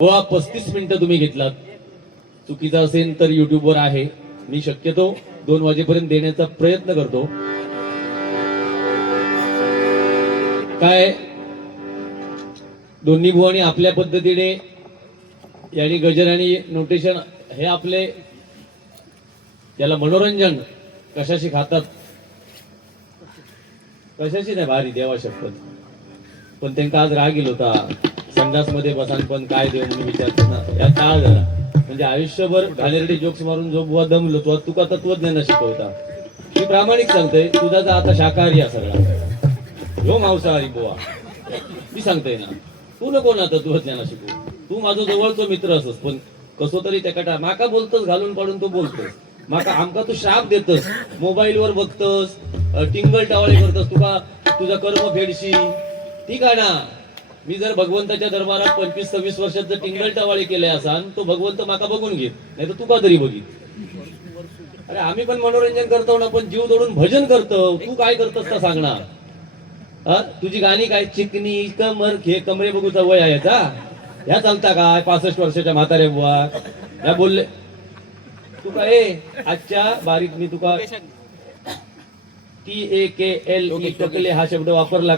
बुवा 35 मिनिटं तुम्ही घेतलात. चुकीचा असेल तर युट्यूबवर आहे. मी शक्यतो 2 वाजेपर्यंत देण्याचा प्रयत्न करतो. काय दोन्ही बुवानी आपल्या पद्धतीने यांनी गजर आणि नोटेशन हे आपले त्याला मनोरंजन कशाशी खातात कशाशी नाही भारी देवा शपथ. पण त्यांना आज राग येईल होता संडास मध्ये बसान पण काय देऊ म्हणून विचारतो ना या काळ झाला. म्हणजे आयुष्यभर घाणेरडे जोक्स मारून जो बुवा दमलो तो तुका तत्वज्ञान शिकवता. मी प्रामाणिक सांगतोय तुझा तर आता शाकाहारी आहे सगळा ह्यो मांसाहारी बुवा. मी सांगतोय ना तू नको ना तत्वज्ञान शिकू. तू माझा जवळचो मित्र असस पण कसो तरी त्या माका बोलतोस घालून पाडून तो बोलतोस माका आमका तू श्राप देतस मोबाईलवर बघतस टिंगल टावळे करतस तुका तुझा कर्म फेडशी ठीक आहे ना. मी जर भगवंताच्या दरबारात 25-26 वर्षात जर टिंगल टावाळे केले असान तो भगवंत माका बघून घेत नाही तर तुका तरी बघित. अरे आम्ही पण मनोरंजन करतो ना पण जीव तोडून भजन करतो. तू काय करतस तर सांग ना. तुझी गाणी काय चिकनी कमर खे कमरे बघूचा वय आहे का ह्या चालता काय 65 वर्षाच्या म्हाताऱ्या बुवा ह्या बोलले तू काय आजच्या बारीक मी तुका TAKLE टकले हा शब्द वापरला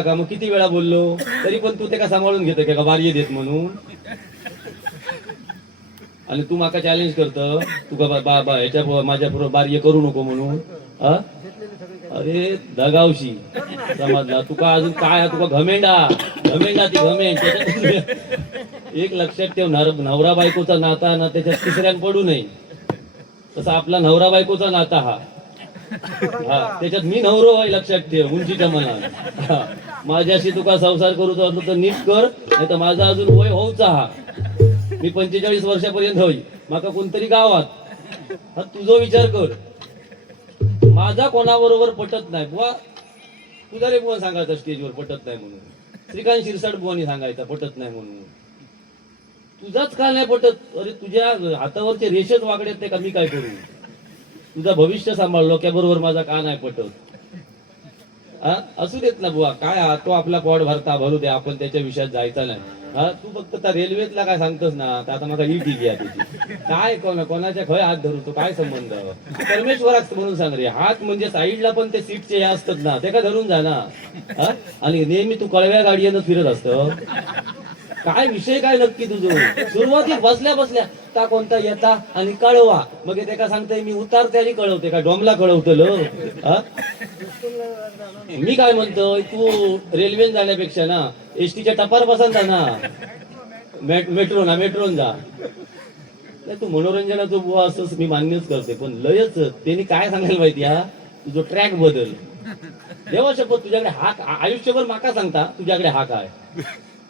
का मग किती वेळा बोललो तरी पण तू ते का सांभाळून घेतो का बार्य देत म्हणून. आणि तू माका चॅलेंज करत तुका बाबा ह्याच्या माझ्या बरोबर बार्य करू नको म्हणून. अरे दगावशी समजला तुका अजून काय तुका घमेंडा ती घमेंड. एक लक्षात ठेव नवरा बायकोचा नाता ना त्याच्यात तिसऱ्यान पडू नये. तसा आपला नवरा बायकोचा नाता हा त्याच्यात मी नवरो आहे लक्षात ठेव उंचीच्या मनात. माझ्याशी तुका संसार करूचा असलो तर नीट कर नाही तर माझा अजून वय होऊचा हा. मी 45 वर्षापर्यंत होई माका कोणतरी गावात तुझा विचार कर. माझा कोणाबरोबर पटत नाही बुवा तुझा रे बुवा सांगायचा स्टेजवर पटत नाही म्हणून. श्रीकांत शिरसाट बुवानी सांगायचा पटत नाही म्हणून. तुझाच का नाही पटत. अरे तुझ्या हातावरचे रेषेच वागडेत ते का मी काय करू. तुझा भविष्य सांभाळ लोक्याबरोबर माझा का नाही पटत. असू देत ना बुवा काय तो आपला पॉट भरू दे आपण त्याच्या विषयात जायचा नाही. तू फक्त त्या रेल्वेतला काय सांगतोस ना आता माझा ई टी तुझी काय कोणाच्या खय हात धरू तो काय संबंध. परमेश्वराच म्हणून सांग रे. हात म्हणजे साईडला पण ते सीटचे हे असतात ना ते का धरून जा ना. आणि नेहमी तू कळव्या गाडीनं फिरत असत काय विषय काय नक्की तुझं. सुरुवातीत बसल्या का कोणता येता आणि कळवा मग ते का सांगताय मी उतारते आणि कळवते का डोमला कळवतलं. मी काय म्हणतोय तू रेल्वेन जाण्यापेक्षा ना एसटीच्या टपार बसान जा ना मेट्रोन जा. नाही तू मनोरंजनाचा बुवा असंच मी मान्यच करते पण लयच त्यांनी काय सांगायला माहिती तुझं ट्रॅक बदल. देवा शपथ तुझ्याकडे हाक आयुष्यभर माका सांगता तुझ्याकडे हाक आहे.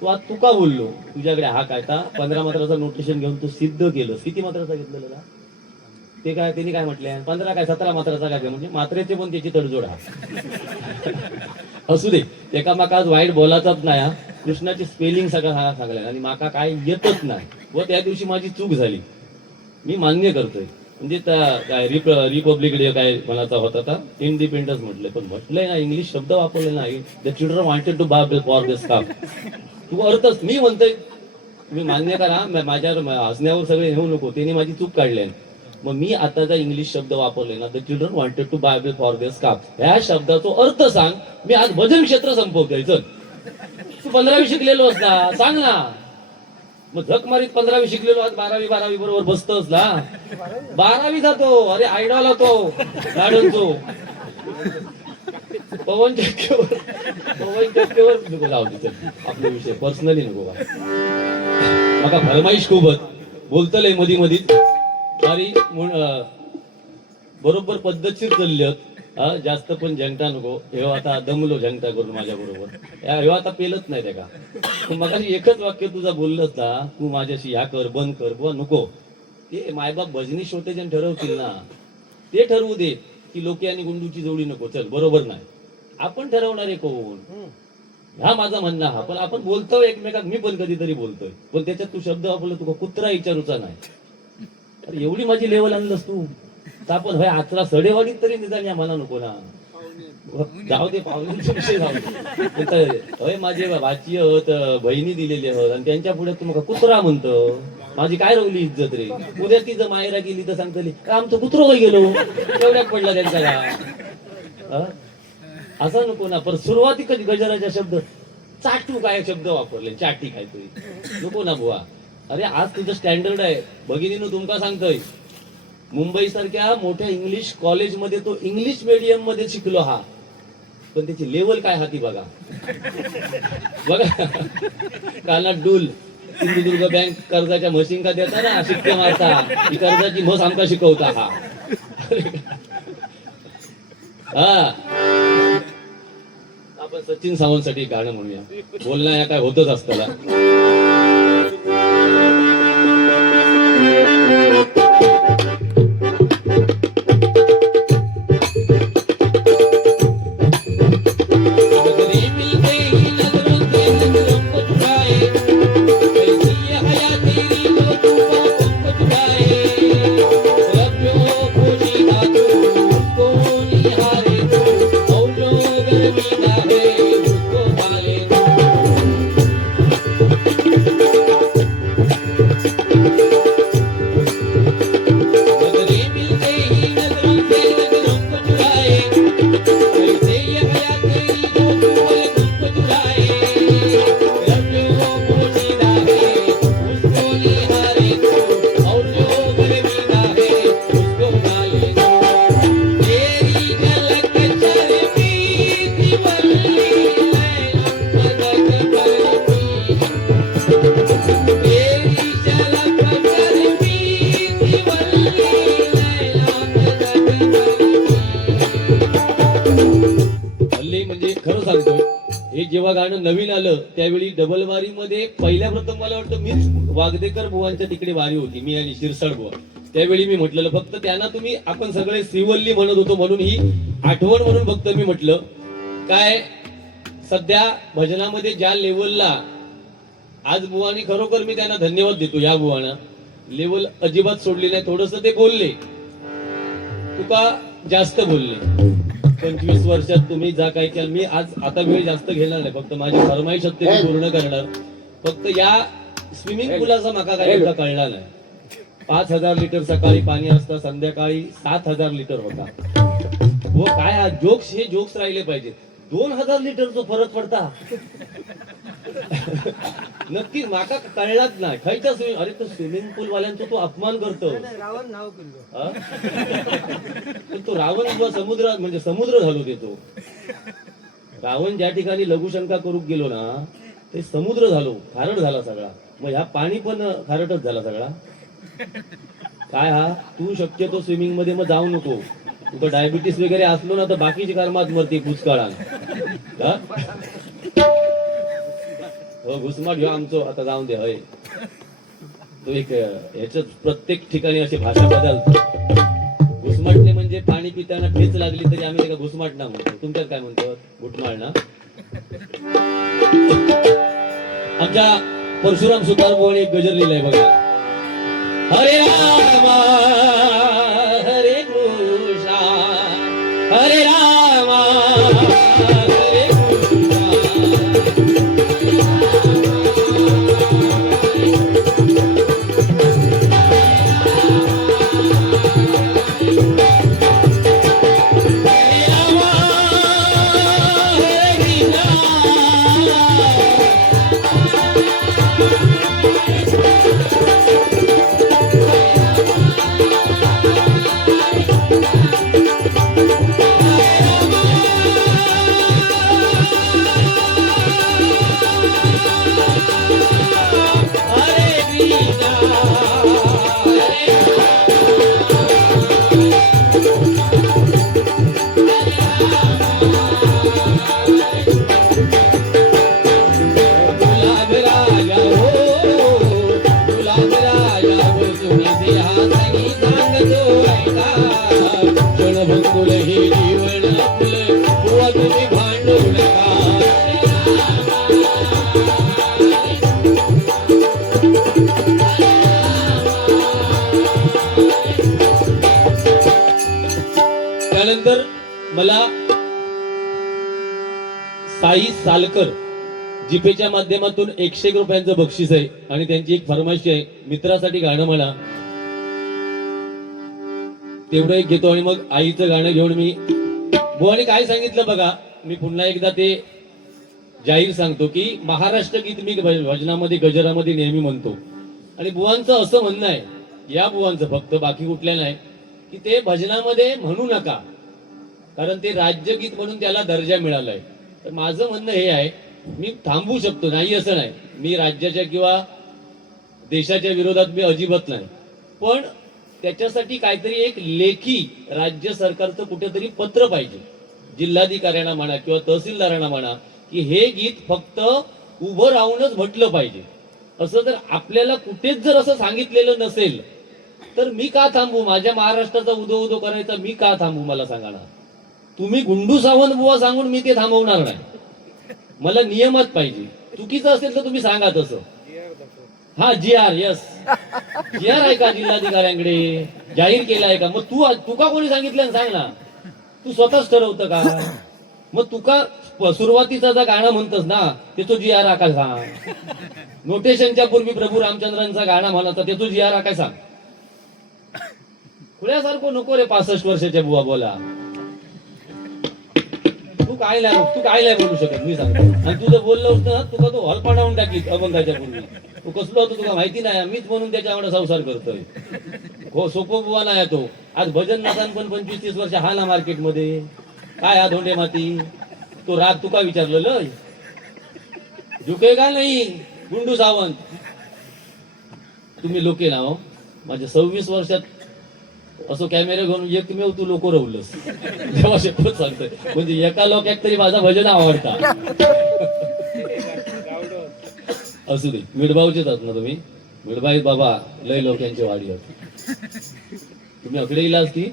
तू आज तुका बोललो तुझ्याकडे हाक आहे का 15 मात्राचं नोटेशन घेऊन तू सिद्ध केलं. किती मात्राचा घेतलेलं का ते काय त्यांनी काय म्हटलंय 15 काय 17 मात्राचा काय म्हणजे मात्रेचे पण त्याची तडजोड असू दे. एका माका आज वाईट बोलायचाच नाही. कृष्णाची स्पेलिंग सगळं सांगल्या आणि माका काय येतच नाही व त्या दिवशी माझी चूक झाली मी मान्य करतोय. म्हणजे काय रिपब्लिक डे काय मनाचा होता इंडिपेंडन्स म्हटलंय पण म्हटलंय ना इंग्लिश शब्द वापरले नाही. The children wanted to buy for this काम तू अर्थच मी म्हणतोय तुम्ही मान्य करा. माझ्या हसण्यावर सगळे येऊ नको त्यांनी माझी चूक काढली. मग मी आता इंग्लिश शब्द वापरले ना the children wanted to buy for this काम ह्या शब्दाचा अर्थ सांग. मी आज भजन क्षेत्र संपवतोय. चल तू 15वी शिकलेलो असता सांग ना. मग झक मारीत 15वी शिकलेलो आज 12वी बरोबर बसतोस ना. 12वी जातो अरे आयडॉल होतो गाडनचो पवन चक्केवर नको जाऊ दे. आपला विषय पर्सनली नको मका फरमाईश खूपच बोलतलंय मधी अरे बरोबर पद्धतशीर चालल्यात. जास्त पण जंगटा नको. हे आता दमलो जंगटा करून माझ्या बरोबर हे आता पेलत नाही त्या का. मग एकच वाक्य तुझा बोललंच ना तू माझ्याशी ह्या कर बंद कर बुवा नको. ते मायबाप भजनी श्रोते जण ठरवतील ना ते ठरवू दे की लोके आणि गुंडूची जोडी नको. चल बरोबर नाही आपण ठरवणारे कोण हा माझा म्हणणं हा. पण आपण बोलतोय एकमेकात मी पण कधीतरी बोलतोय पण त्याच्यात तू शब्द वापरला तुका कुत्रा विचारूचा नाही. अरे एवढी माझी लेवल आणलंस तू तर आपण आचरा सडेवाडीत तरी निदान या म्हणा नको ना. जाऊ दे पाहुण्यांचे विषय जाऊ दे. होय माझे भाची होत बहिणी दिलेली होत आणि त्यांच्या पुढे तुम्हाला कुत्रा म्हणतो. माझी काय रवली इज्जत रे. उद्या तिचं मायरा गेली तर सांगतली आमचं कुत्रो काय गेलो तेवढ्यात पडला त्यांचा. असं नको ना. पण सुरुवाती कधी गजराच्या शब्द चाटू काय शब्द वापरले चाटी काहीतरी नको ना बुवा. अरे आज तुझं स्टँडर्ड आहे भगिनीनं तुमका सांगतोय. मुंबई सारख्या मोठ्या इंग्लिश कॉलेजमध्ये तो इंग्लिश मीडियम मध्ये शिकलो हा. पण त्याची लेवल काय हाती बघा बघा. कानात डूल सिंधुदुर्ग बँक कर्जाच्या म्हशीन का देता ना शिक्के मारता ही कर्जाची म्हस आमका शिकवता हा. हा आपण सचिन सावंतसाठी गाणं म्हणूया. बोलणं या काय होतच असताना. जेव्हा गाणं नवीन आलं त्यावेळी डबल वारी मध्ये पहिल्या प्रथम मला वाटतं मीच वागदेकर बुवांच्या तिकडे वारी होती. मी आणि शिरसाड बुवा. त्यावेळी मी म्हटलेलं फक्त त्यांना तुम्ही आपण सगळे श्रीवल्ली म्हणत होतो म्हणून ही आठवण म्हणून फक्त मी म्हटलं. काय सध्या भजनामध्ये ज्या लेवलला आज बुवानी खरोखर मी त्यांना धन्यवाद देतो. या बुवाना लेवल अजिबात सोडली नाही. थोडस ते बोलले तुका जास्त बोलले. 25 वर्षात तुम्ही जा काय केलं. मी आज आता वेळ जास्त घेणार नाही. फक्त माझी फरमाईश होते मी पूर्ण करणार. फक्त या स्विमिंग पूलाचा माका काय कळला नाही. 5000 लिटर सकाळी पाणी असतं संध्याकाळी 7000 लिटर होता. हो काय हा जोक्स हे जोक्स राहिले पाहिजे. 2000 लिटरचा फरक पडता नक्की माका कळलाच नाही. खायचा स्विमिंग. अरे तो स्विमिंग पूल वाल्यांचा तो अपमान करतो. रावण नाव केलं तो रावण समुद्र म्हणजे समुद्र झालो देतो. रावण ज्या ठिकाणी लघुशंका करू गेलो ना ते समुद्र झालो. खारट झाला सगळा. मग ह्या पाणी पण खारटच झाला सगळा. काय हा तू शक्यतो स्विमिंग मध्ये मग जाऊ नको. तुका डायबिटीस वगैरे असलो ना तर बाकीची कर्मात मरते भूतकाळात. हो घुसमाट घेऊ आमचो आता जाऊन दे. हय तो एक ह्याच्यात प्रत्येक ठिकाणी अशी भाषा बदलतो. घुसमाटणे म्हणजे पाणी पिताना ठेच लागली तरी आम्ही त्याला घुसमाट ना म्हणतो. तुमच्यात काय म्हणतो घुटमाळ ना. आमच्या परशुराम सुतारभुवाने एक गजर लिहिलाय बघा. हरे रामा हरे कृष्णा हरे रामा हरे कृष्णा. त्यानंतर मला साई सालकर जिपेच्या माध्यमातून 101 रुपयांचं बक्षीस आहे आणि त्यांची एक फरमाईश आहे, मित्रासाठी गाणं म्हणा. तेवढं एक घेतो आणि मग आईचं गाणं घेऊन मी बुवाने काय सांगितलं बघा. मी पुन्हा एकदा ते जाहीर सांगतो की महाराष्ट्र गीत मी भजनामध्ये गजरामध्ये नेहमी म्हणतो आणि बुवांचं असं म्हणणं आहे, या बुवांचं फक्त, बाकी कुठल्या नाही, की ते भजनामध्ये म्हणू नका कारण ते राज्यगीत म्हणून त्याला दर्जा मिळालाय. तर माझं म्हणणं हे आहे, मी थांबवू शकतो, नाही असं नाही, मी राज्याच्या किंवा देशाच्या विरोधात मी अजिबात नाही, पण त्याच्यासाठी काहीतरी एक लेखी राज्य सरकारचं कुठेतरी पत्र पाहिजे, जिल्हाधिकाऱ्यांना म्हणा किंवा तहसीलदारांना म्हणा, की हे गीत फक्त उभं राहूनच म्हटलं पाहिजे. असं जर आपल्याला कुठेच जर असं सांगितलेलं नसेल तर मी का थांबू? माझ्या महाराष्ट्राचा उदो उदो करायचा मी का थांबू? मला सांगा ना. तुम्ही गुंडू सावंत बुवा सांगून मी ते थांबवणार नाही. मला नियमात पाहिजे. चुकीचं असेल तर तुम्ही सांगा तसं. हा GR, यस, GR आहे का जिल्हाधिकाऱ्यांकडे जाहीर केला आहे का? मग तुका कोणी सांगितलं सांग ना. तू स्वतःच ठरवतं का? मग तुका सुरुवातीचा जर गाणं म्हणतस ना त्याचं GR हा काय सांग. नोटेशनच्या पूर्वी प्रभू रामचंद्रांचा गाणं म्हणत त्याचं GR हा काय सांग. खुल्यासारखं नको रे 65 वर्षाच्या बुवा बोला. तू काय नाही बोलू शकत मी सांगतो. आणि तुझं बोललं होतं ना तुका तो हॉल पाडावून टाकीत अभंगाच्या पूर्वी. तू कसलं होतं तुला माहिती नाही, मीच म्हणून त्याच्यावर संसार करतोय. हो, सोपं बुवा नाही तो. आज भजन नासान पण 25-30 वर्ष हा ना मार्केटमध्ये. काय हा धोंडे माती. तो राग तुका विचारलेलं झुकेगा नाही गुंडू सावंत. तुम्ही लोके नाव माझ्या 26 वर्षात असं कॅमेरा घेऊन एकमेव तू लोक रवलंस तेव्हा शपथ सांगतोय. म्हणजे एका लोकांक तरी माझा भजन आवडता. असू दे, मिडबावचेच आहात ना तुम्ही. मिडबाई बाबा लय लोकांची वाडी होती. तुम्ही अकडे इलाज की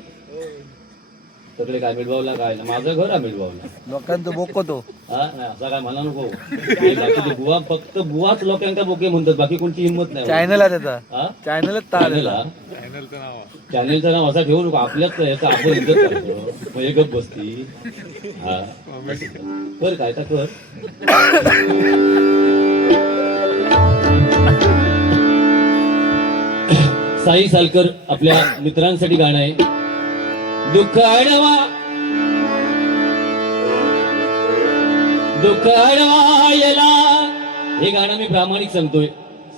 सगळे काय मिडबावला काय ना. माझं घर आहे मिडबावला. लोकांचं बोको तो हा नाही असा काय म्हणा नको. बाकीचे बुवा फक्त बुवाच लोकांका बोके म्हणतात, बाकी कोणती हिंमत नाही. चॅनल आहे त्याचा. हा चॅनलच चॅनेलचं नाव असा ठेवू नको. आपल्याच याचा आपण इज्जत करतो. मग एक गप बसती. हा कर काय तर कर. साई सालकर आपल्या मित्रांसाठी गाणं आहे. दुःख अडवा येला. हे गाणं मी प्रामाणिक सांगतोय.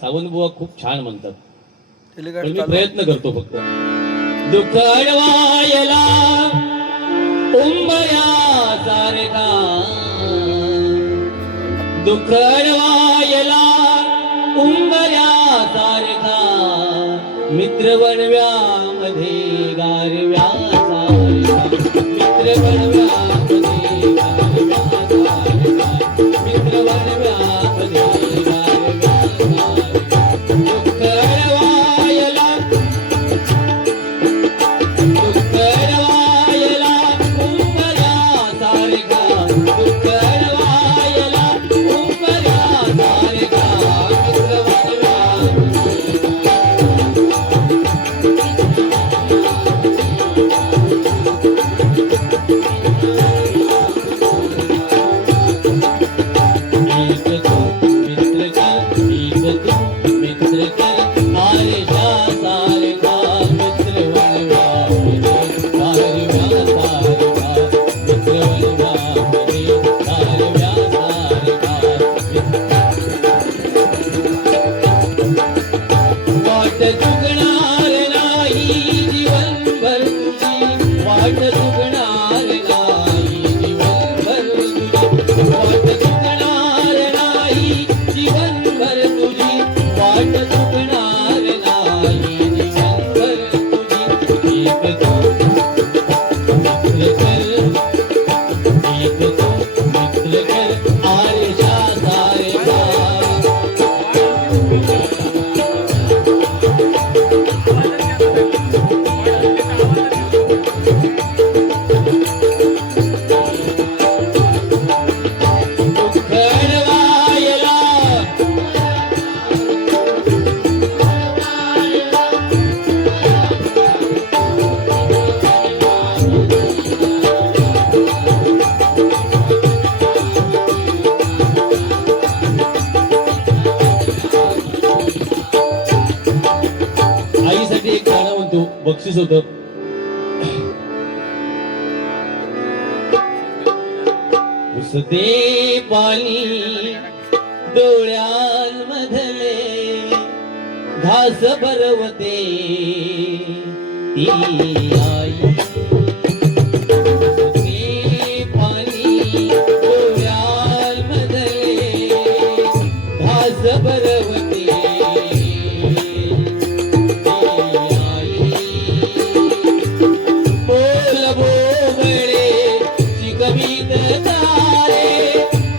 सावंत बुवा खूप छान म्हणतात पण मी प्रयत्न करतो फक्त. दुःख अडवा येला उंबऱ्याचा रेखा. दुःख अडवा येला उंबऱ्याचा रेखा. मित्र बनव्यामध्ये गारव्याचा रेखा. मित्र बनव्यामध्ये गारव्याचा रेखा. मित्र बनव्यामध्ये गारव्याचा रेखा. दुःख अडवायला दुःख अडवायला उंबऱ्याचा रेखा. दुःख अडवायला उंबऱ्याचा रेखा. मित्र तुझ्यासाठी एक गाणं म्हणतो, बक्षीस होतं. उसते पाणी डोळ्यांमधले घास भरवते ती आई. उसते पाणी डोळ्यांमधले घास भरवते ती आई. बोल बोबडे शिकवीत तारे,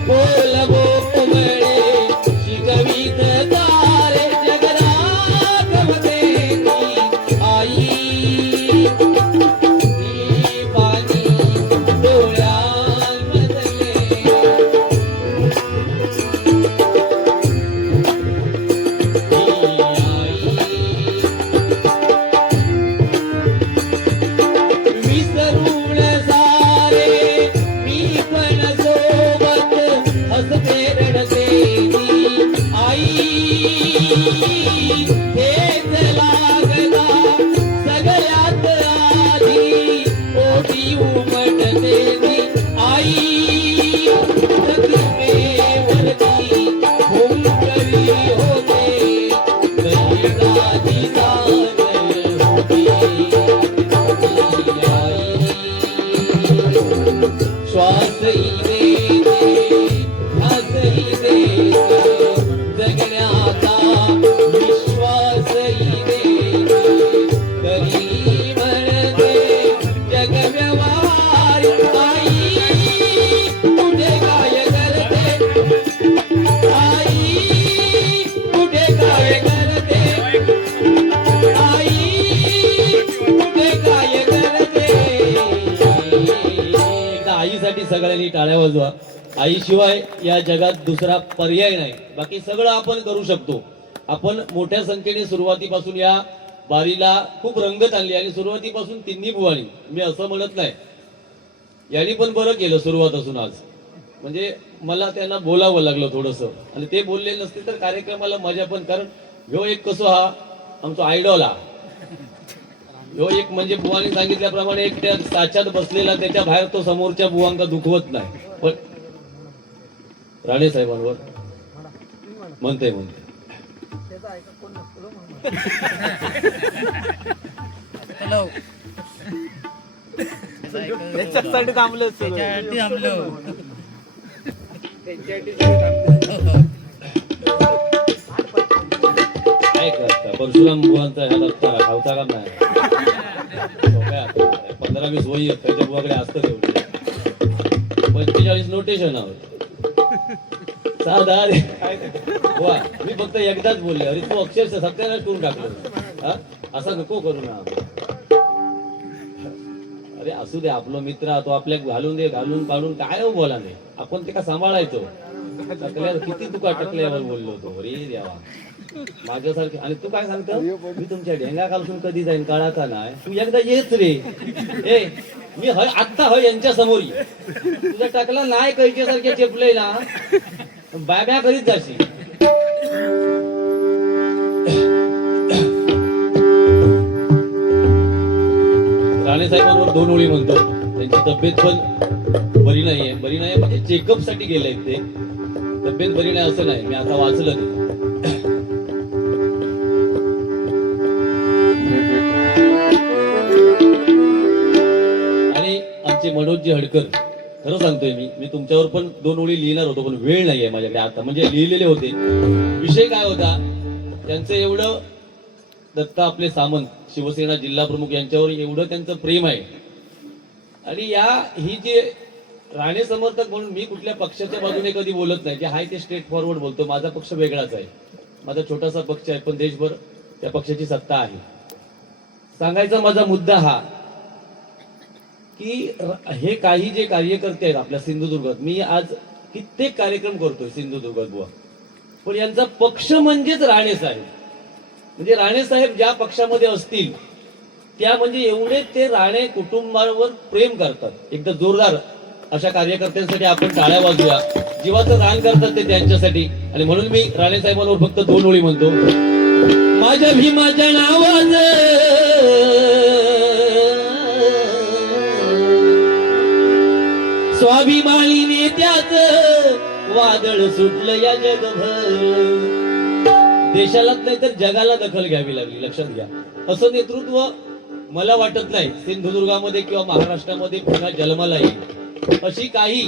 बोल बोबडे शिकवीत तारे, जगरागवते ती आई. ती पाणी डोळ्यांमधले ती आई. विसरून सारे मी पण सोबत हसते रडते ती आई. हेच लागला सगळ्यात आधी ओटी उमटते ती आई. जखमेवरती भोंगळी होते कैलाची सागर होती ती आई. श्वासही देते ध्यासही देते जगण्याचा विश्वासही देते तरी म्हणते जग व्यवहार आई. कुठे काय करते आई, कुठे काय करते आई, कुठे काय करते. एकदा आईसाठी सगळ्यांनी टाळ्या वाजवा. आईशिवाय या जगात दुसरा पर्याय नाही. बाकी सगळं आपण करू शकतो. आपण मोठ्या संख्येने सुरुवातीपासून या बारीला खूप रंगत आणली आणि सुरुवातीपासून तिन्ही बुवानी, मी असं म्हणत नाही, यांनी पण बरं केलं सुरुवात आज. म्हणजे मला त्यांना बोलावं लागलं थोडंसं, आणि ते बोलले नसते तर कार्यक्रमाला मजा पण. कारण ह्यो एक कसो हा आमचा आयडॉल हा, ह्यो एक म्हणजे बुवानी सांगितल्याप्रमाणे एक त्या साच्यात बसलेला, त्याच्या बाहेर तो समोरच्या बुवांका दुखवत नाही. पण राणे साहेबांवर म्हणते त्याच्यासाठी थांबलो. काय करता परशुराम बुवांचा ह्या दत्ता खावता का नाही. 15-20 वही आहेत त्याच्या बुवाकडे असतं तेवढे. 45 नोटेशन आहोत साधा. अरे काय बुवा, मी फक्त एकदाच बोलले. अरे तू अक्षरशः सत्यानाश करून टाकलं. असं नको करू ना. अरे असू दे, आपला मित्र तो आपल्या घालून दे, घालून काढून काय हो बोला नाही. आपण ते का सांभाळायचो. किती तुका टकल्यावर बोललो होतो. अरे देवा माझ्यासारखे. आणि तू काय सांगतो, मी तुमच्या ढेंगा खालसून कधी जाईन कळाचा नाही. तू एकदा येच रे. ए मी हय आत्ता हय यांच्या समोर ये. तुझा टकला नाही कैच्यासारखे चेपले ना, बाब्या करीत जाशी. राणे साहेबांवर 2 ओळी म्हणतो. त्यांची तब्येत पण बरी नाहीये. बरी नाही म्हणजे चेकअप साठी गेले ते. तब्येत बरी नाही असं नाही, मी आता वाचलं ते. आणि आमचे मनोजी हडकर, खरं सांगतोय मी तुमच्यावर पण 2 ओळी लिहिणार होतो, पण वेळ नाहीये माझ्याकडे आता. म्हणजे लिहिलेले होते. विषय काय होता त्यांचं, एवढं दत्ता आपले सामंत शिवसेना जिल्हा प्रमुख यांच्यावर एवढं त्यांचं प्रेम आहे. आणि ही जे राणे समर्थक म्हणून मी कुठल्या पक्षाच्या बाजूने कधी बोलत नाही. जे आहे ते स्ट्रेट फॉरवर्ड बोलतो. माझा पक्ष वेगळाच आहे. माझा छोटासा पक्ष आहे, पण देशभर त्या पक्षाची सत्ता आहे. सांगायचा माझा मुद्दा हा की हे काही जे कार्यकर्ते आहेत आपल्या सिंधुदुर्गात, मी आज कित्येक कार्यक्रम करतोय सिंधुदुर्गात बुवा, पण यांचा पक्ष म्हणजेच राणे साहेब. म्हणजे राणे साहेब ज्या पक्षामध्ये असतील त्या म्हणजे एवढे ते राणे कुटुंबावर प्रेम करतात. एकदा जोरदार अशा कार्यकर्त्यांसाठी आपण टाळ्या वाजूया. जीवाचं रान करतात ते त्यांच्यासाठी. आणि म्हणून मी राणे साहेबांवर फक्त 2 ओळी म्हणतो. माझ्या भीमाच्या नावाचं स्वाभिमानी नेत्याचं वादळ सुटलं या जगभर. देशालाच नाही तर जगाला दखल घ्यावी लागली. लक्षात घ्या, असं नेतृत्व मला वाटत नाही सिंधुदुर्गामध्ये किंवा महाराष्ट्रामध्ये पुन्हा जन्माला येईल अशी काही.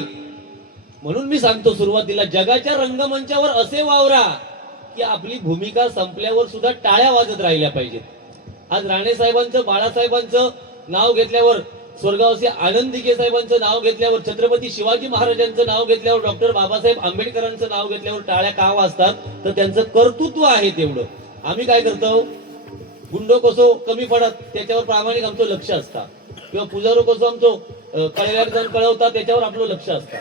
म्हणून मी सांगतो सुरुवातीला, जगाच्या रंगमंचावर असे वावरा की आपली भूमिका संपल्यावर सुद्धा टाळ्या वाजत राहिल्या पाहिजेत. आज राणे साहेबांचं, बाळासाहेबांचं नाव घेतल्यावर, स्वर्गवासी आनंद दिघे साहेबांचं नाव घेतल्यावर, छत्रपती शिवाजी महाराजांचं नाव घेतल्यावर, डॉक्टर बाबासाहेब आंबेडकरांचं नाव घेतल्यावर टाळ्या का वाजतात? तर त्यांचं कर्तृत्व आहे तेवढं. आम्ही काय करतो, गुंडो कसो कमी पडत त्याच्यावर प्रामाणिक आमचं लक्ष असतं, किंवा पुजारो कसो आमचं कळव्यात जाऊन कळवतात त्याच्यावर आपलं लक्ष असतं.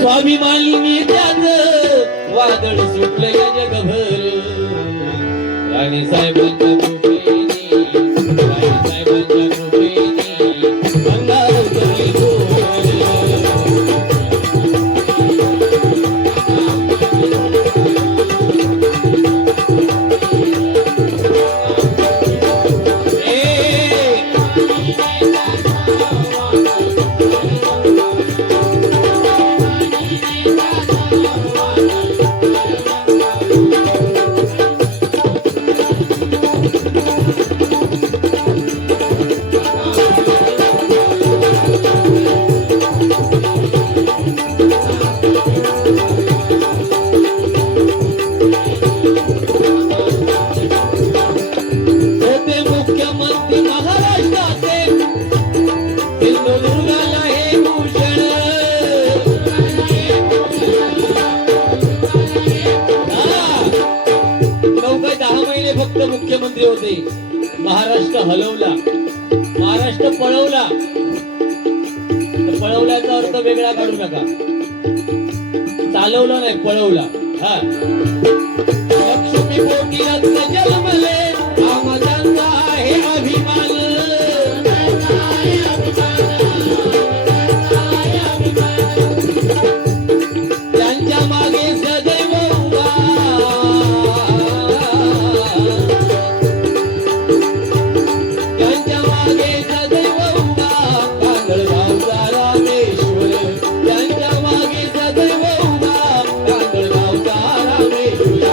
स्वाभिमानी नेत्याचं वादळ सुटलं या जगभर. राणे साहेबांच्या कृपेने, राणे साहेबांच्या कृपेने अंगावर उतरली भोर. मुख्यमंत्री होते. महाराष्ट्र हलवला, महाराष्ट्र पळवला. पळवल्याचा अर्थ वेगळा काढू नका, चालवलं नाही, पळवला. हा, लक्ष्मी पोटी रत्न जन्मले आमदांचा आहे अभिमान. त्यांच्या मागे सदैव उभा, त्यांच्या मागे सदैव उभा कांदळगावचा रामेश्वर. त्यांच्या मागे सदैव उभा कांदळगावचा रामेश्वर.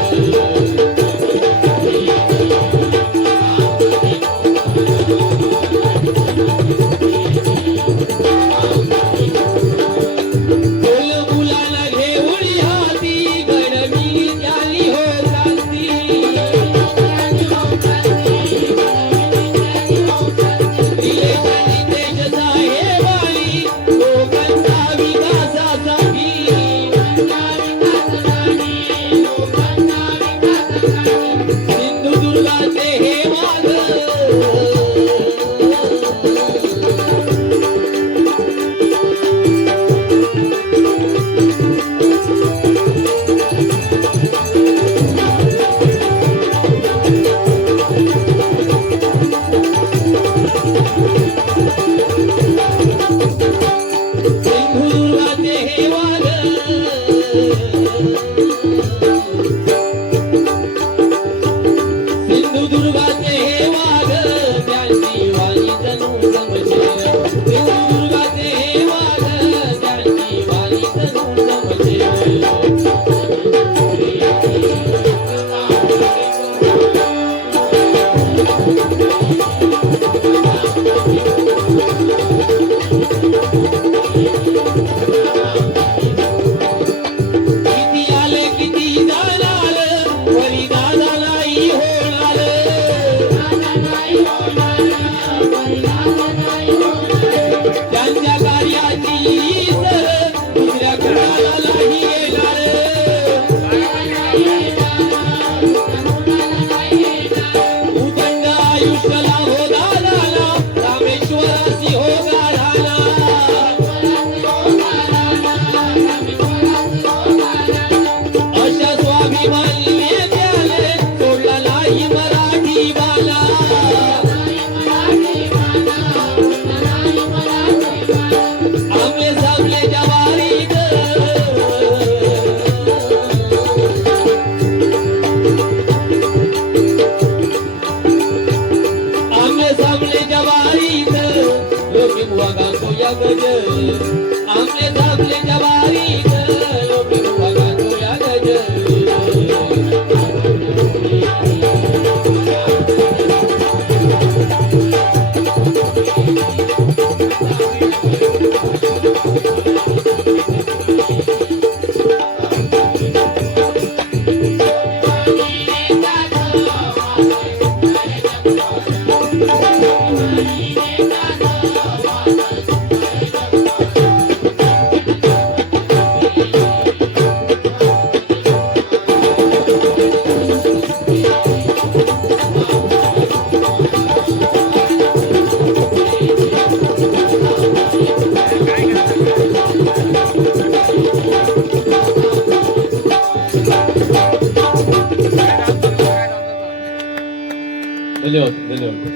धन्यवाद धन्यवाद.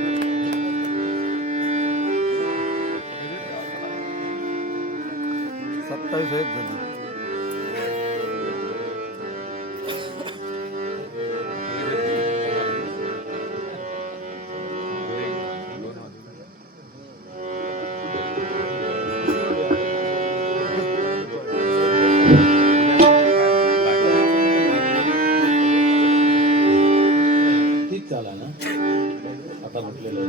सत्तावीस आहेत झाली. तीच चाला ना आता म्हटलेलं आहे.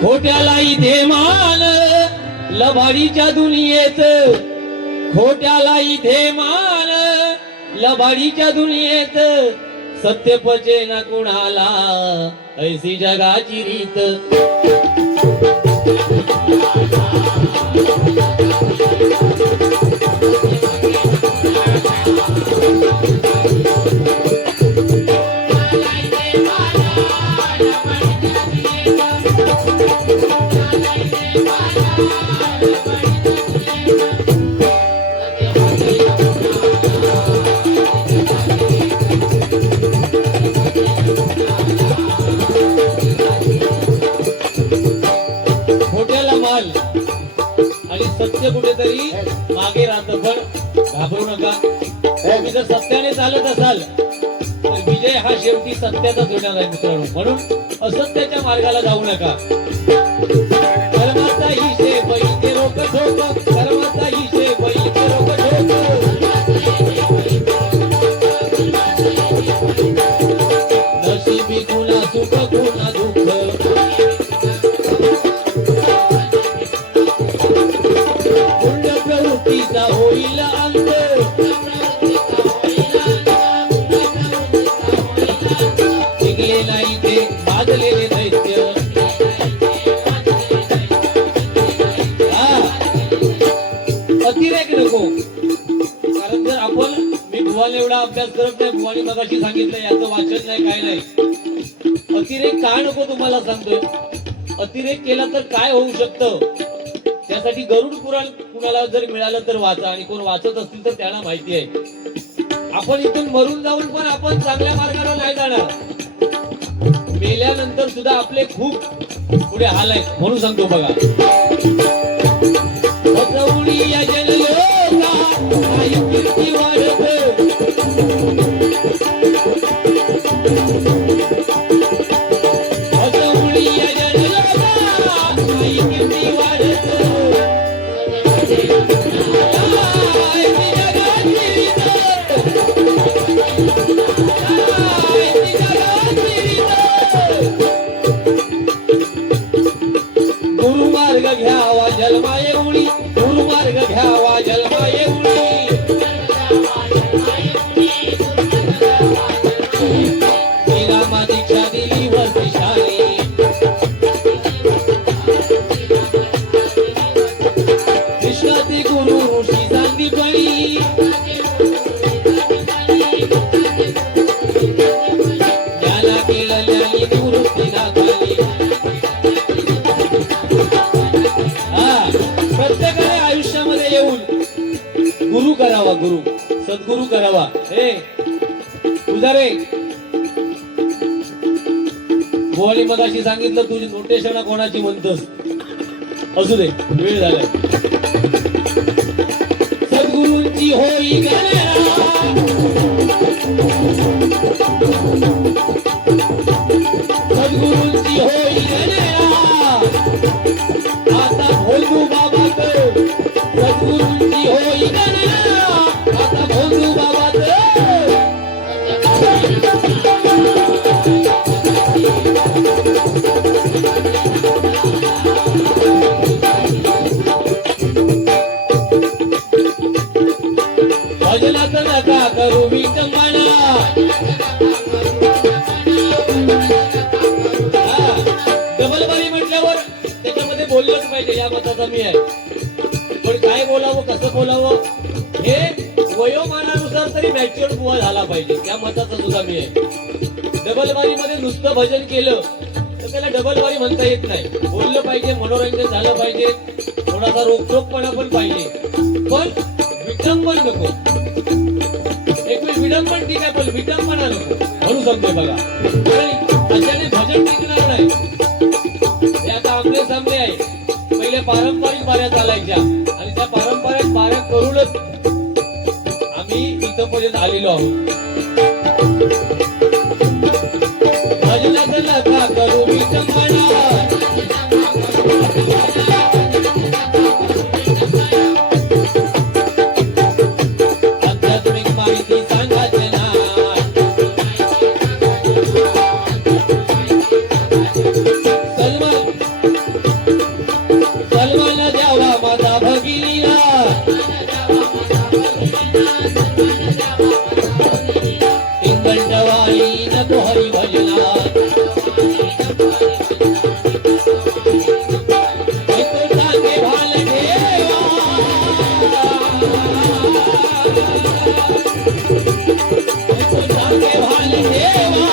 खोट्याला इथे मान लबाडीच्या दुनियेत, खोट्याला इथे मान लबाडीच्या दुनियेत, सत्य पचे ना कुणाला ऐसी जगाची रीत. खोट्याला माल आणि सत्य कुठेतरी मागे राहतं. पण घाबरू नका, तुम्ही जर सत्याने चालत असाल तर विजय हा शेवटी सत्याचाच होणार आहे मित्रांनो. म्हणून असत्याच्या मार्गाला जाऊ नका. कर्माचा हिशेब इथे रोक ठोक, कर्माचा हिशेब इथे रोक ठोक. नशिबी कुणा सुख कुणा दुःख, पुण्य प्रवृत्तीचा होईल अंत, टिकलेला इथे बाजलेले दैत्य. अतिरेक नको, कारण जर आपण, मी भुवाने एवढा अभ्यास करत नाही, भुवानी मगाशी सांगितलं याचं वाचन नाही काय नाही. अतिरेक का नको तुम्हाला सांगतोय. अतिरेक केला तर काय होऊ शकतं त्यासाठी गरुड पुराण कुणाला जर मिळालं तर वाचा, आणि कोण वाचत असतील तर त्यांना माहिती आहे. आपण इथून मरून जाऊन पण आपण चांगल्या मार्गाला नाही जाणार. मेल्यानंतर सुद्धा आपले खूप पुढे हाल आहेत. म्हणून सांगतो बघा, वचवणी या जनलोका आई कीर्ती वाढत, वचवणी या जनलोका आई कीर्ती वाढत, गुरुमार्ग घ्यावा जन्मा येऊळी, गुरुमार्ग घ्यावा जन्मा येऊळी. श्रीरामा दीक्षा दिली वर्षाली, कृष्णाचे गुरु ऋषी सांदीपणी, ज्याला केलं ज्ञानी निवृत्ती नाकाली. प्रत्येकाने आयुष्यामध्ये येऊन गुरु करावा, गुरु सद्गुरु करावा. हे पुजारे, भुवानी मगाशी सांगितलं तुझी नोटेशन कोणाची म्हणतोस, असू दे वेळ झालाय. सद्गुरूंची होई गणना, सद्गुरूंची होई गणना, आता भोलू बाबा भजनात नका करू विटंबना. डबलबारी म्हटल्यावर त्याच्यामध्ये बोललंच पाहिजे, या मताचा मी आहे. पण काय बोलावं, कसं बोलावं हे वयोमानानुसार तरी मॅच्युअर बुवा झाला पाहिजे, त्या मताचा सुद्धा मी आहे. डबलबारी मध्ये नुसतं भजन केलं तर त्याला डबलबारी म्हणता येत नाही. बोललं पाहिजे, मनोरंजन झालं पाहिजे, थोडासा रोखोकपणा पण पाहिजे, पण विटंबन नको. एक वेळ विडंबन ठीक आहे, पण विटंबना नको म्हणून सांगतोय बघा. त्याच्याने भजन टिकणार नाही. हे आता आमने सामने आहे. पहिले पारंपरिक बाऱ्या चालायच्या आणि त्या पारंपरिक बाऱ्या करूनच आम्ही इथंपर्यंत आलेलो आहोत. भजनात नका करू विटंबना. आध्यात्मिक माहिती सांगायचे ना. सलमान द्यावा माझा भगिनीला. इंगंटवाई नको हरी भजना. सांगे भाल देवा. सांगे भाल देवा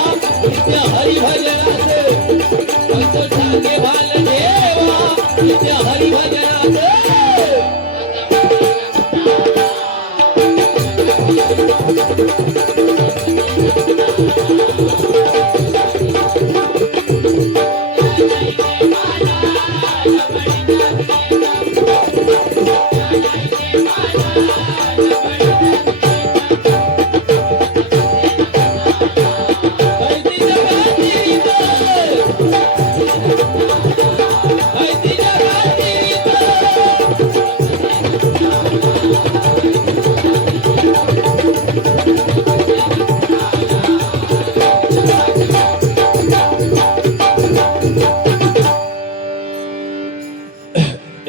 नित्य हरी भजनात. सांगे भाल देवा नित्य हरी भजनात.